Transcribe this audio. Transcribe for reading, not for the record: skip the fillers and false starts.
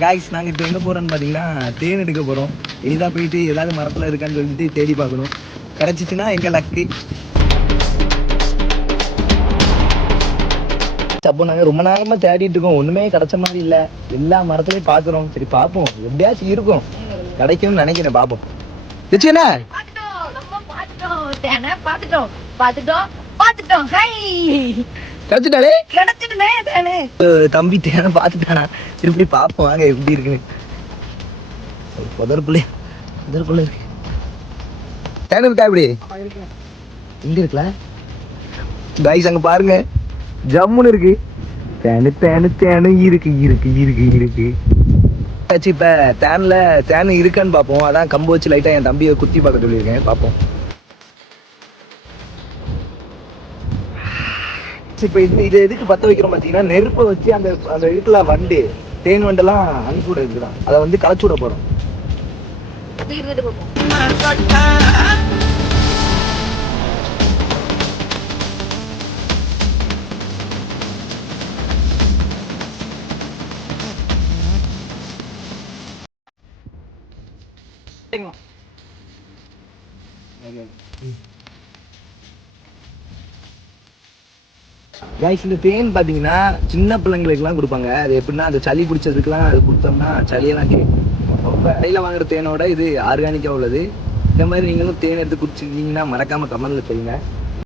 Guys நாங்கள் இப்போ எங்கே போகிறோன்னு பார்த்தீங்கன்னா தேன் எடுக்க போகிறோம். இனிதான் போயிட்டு ஏதாவது மரத்தில் இருக்கான்னு சொல்லிட்டு தேடி பார்க்கணும். கிடச்சிச்சுன்னா எங்கள் லக்கு. அப்போ நாங்கள் ரொம்ப நேரமாக தேடிட்டு இருக்கோம், ஒன்றுமே கிடச்ச மாதிரி இல்லை. எல்லா மரத்துலையும் பார்க்குறோம். சரி பார்ப்போம், எப்படியாச்சும் இருக்கும், கிடைக்கும்னு நினைக்கிறேன். பார்ப்போம். என்ன கிடைச்சிட்டாலே தம்பி தேனை பார்த்துட்டானா. திருப்பி பார்ப்போம் வாங்க எப்படி இருக்குன்னு. புதற்குள்ளே இருக்கு தேன். இருக்கா இப்படி இங்க இருக்குல்ல காய்ஸ், அங்க பாருங்க ஜம்முன்னு இருக்கு. தேனு தேனு தேனு இருக்கு இருக்கு இருக்கு இருக்கு. இப்ப தேன் இருக்கான்னு பார்ப்போம். அதான் கம்பு வச்சு லைட்டா என் தம்பியை குத்தி பார்க்க சொல்லியிருக்கேன். பார்ப்போம். இப்ப இது எதுக்கு பத்த வைக்கிறோம் பாத்தீங்கன்னா, நெருப்பை வச்சு அந்த அந்த இருக்குல வண்டு, தேன் வண்டெல்லாம் அனுப்பி விட இருக்குதான், அதை வந்து களைச்சு விட போறோம். கைஸ், இந்த தேன் பார்த்தீங்கன்னா சின்ன பிள்ளைங்களுக்குலாம் கொடுப்பாங்க. அது எப்படின்னா, அந்த சளி பிடிச்சதுக்குலாம் அது கொடுத்தோம்னா சளியெல்லாம் கேட்கும். ரொம்ப கடையில் வாங்குற தேனோட இது ஆர்கானிக்காக உள்ளது. இந்த மாதிரி நீங்களும் தேன் எடுத்து குடிச்சிருந்தீங்கன்னா மறக்காமல் கமெண்ட்ல சொல்லுங்க.